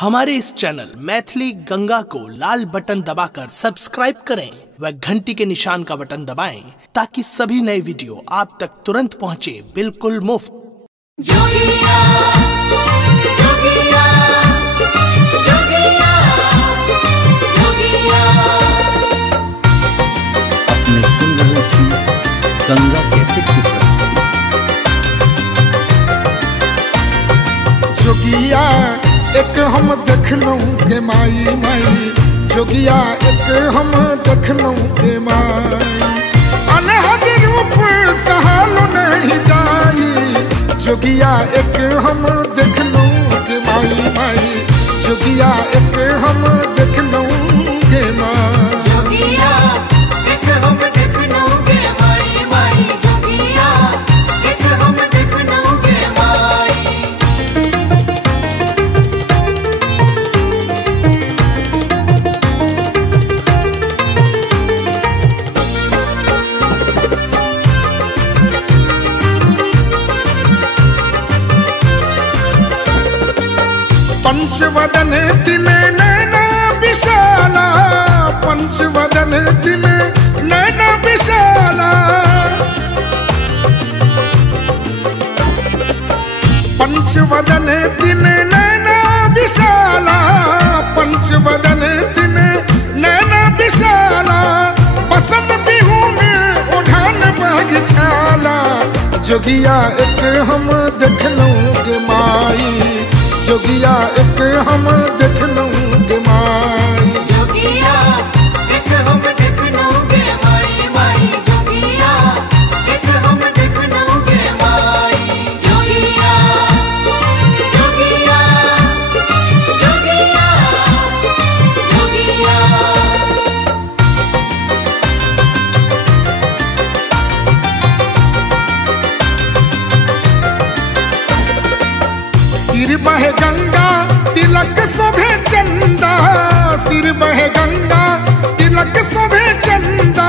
हमारे इस चैनल मैथिली गंगा को लाल बटन दबाकर सब्सक्राइब करें व घंटी के निशान का बटन दबाएं ताकि सभी नए वीडियो आप तक तुरंत पहुंचे बिल्कुल मुफ्त। जोगिया, जोगिया, जोगिया, जोगिया। अपने सुन रहे थी गंगा कैसे जोगिया एक हम देख लूं के माई माई, जोगिया एक हम देख लूं के माई, अनहद रूप सहालो नहीं जाई, जोगिया एक हम देख लूं के माई माई, जोगिया एक हम देख लूं के माई, जोगिया एक हम देख लूं के माई माई, जोगिया एक हम देख लूं के माई। पंचवदन दिन नैना विशाला, पंचवदन दिन नैना विशाला, पंचवदन दिन नैना विशाला, पंचवदन दिन नैना विशाला, बसंत बिहू में उठान बगीचाला, जोगिया एक हम देख लूं के माई, जोगिया एक हम देख लूं के माई, जोगिया एक हम देख लूं के माई माई, जोगिया एक हम देख लूं के माई। जोगिया, जोगिया, जोगिया, जोगिया। सिर बहे गंगा तिलक शोभे चंदा, सिर बहे गंगा तिलक शोभे चंदा,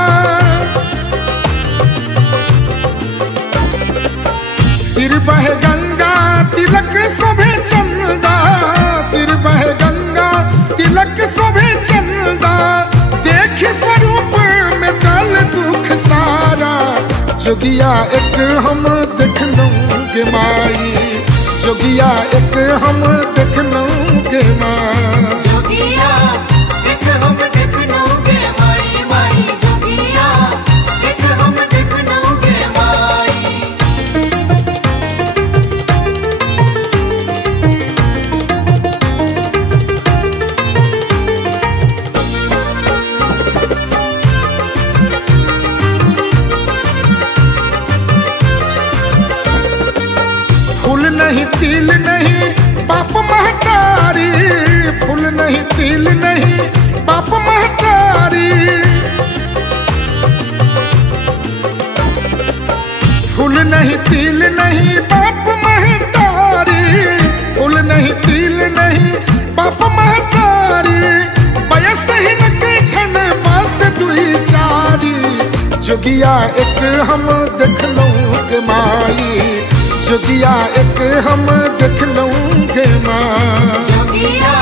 सिर बहे गंगा तिलक शोभे चंदा, सिर बहे गंगा तिलक शोभे चंदा, देख स्वरूप में टल दुख सारा, जोगिया एक हम देख लूं के माई, जोगिया एक हम देख लूं के माई, जोगिया एक हम देख लूं के माई माई, जोगिया एक हम देख लूं के माई। फूल नहीं तिल नहीं बाप महतारी, फूल नहीं तिल नहीं बाप महतारी, फूल नहीं तिल नहीं बाप महतारी, फूल नहीं तिल नहीं बाप महतारी, बयस हिन के छन पास दुई चारी, जोगिया एक हम देख लूं के माई, जोगिया एक हम देख लूं के माई, जोगिया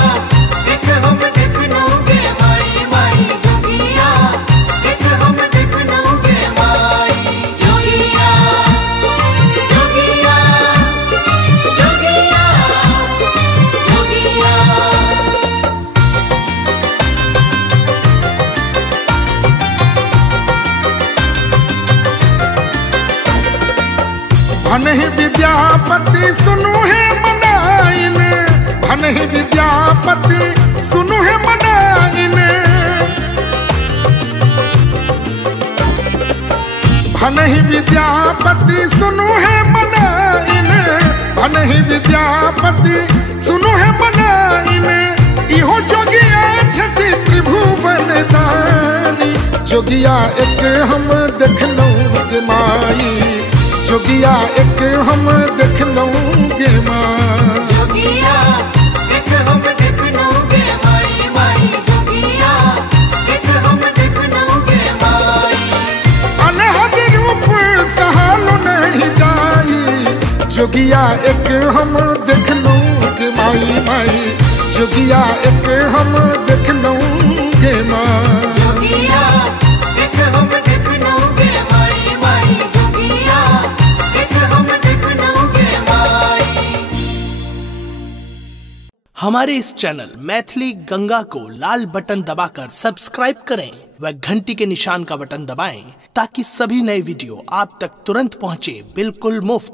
एक हम देख लूं के माई माई, जोगिया एक हम देख लूं के माई। जोगिया, जोगिया, जोगिया, जोगिया। भनहि विद्यापति सुनु है मनाइन, भनहि विद्यापति सुनु है मनाइन, भनहि विद्यापति सुनु है मनाइन, भनहि विद्यापति सुनु है मनाइन, इहो जोगिया छति त्रिभुवन दानी, जोगिया एक हम देख लूं के माई, जोगिया एक हम देख लूं के माई, जोगिया एक हम देख लूं के माई माई, जोगिया एक हम देख लूं के माई। अनहद रूप सहालो नहीं जाई, जोगिया एक हम देख लूं के माई माई, जोगिया एक हम देख लूंगे माँ। जोगिया एक हम देख लूंगे माई माई जोगिया एक हम देख लूंगे माई। हमारे इस चैनल मैथिली गंगा को लाल बटन दबाकर सब्सक्राइब करें व घंटी के निशान का बटन दबाएं ताकि सभी नए वीडियो आप तक तुरंत पहुंचे बिल्कुल मुफ्त।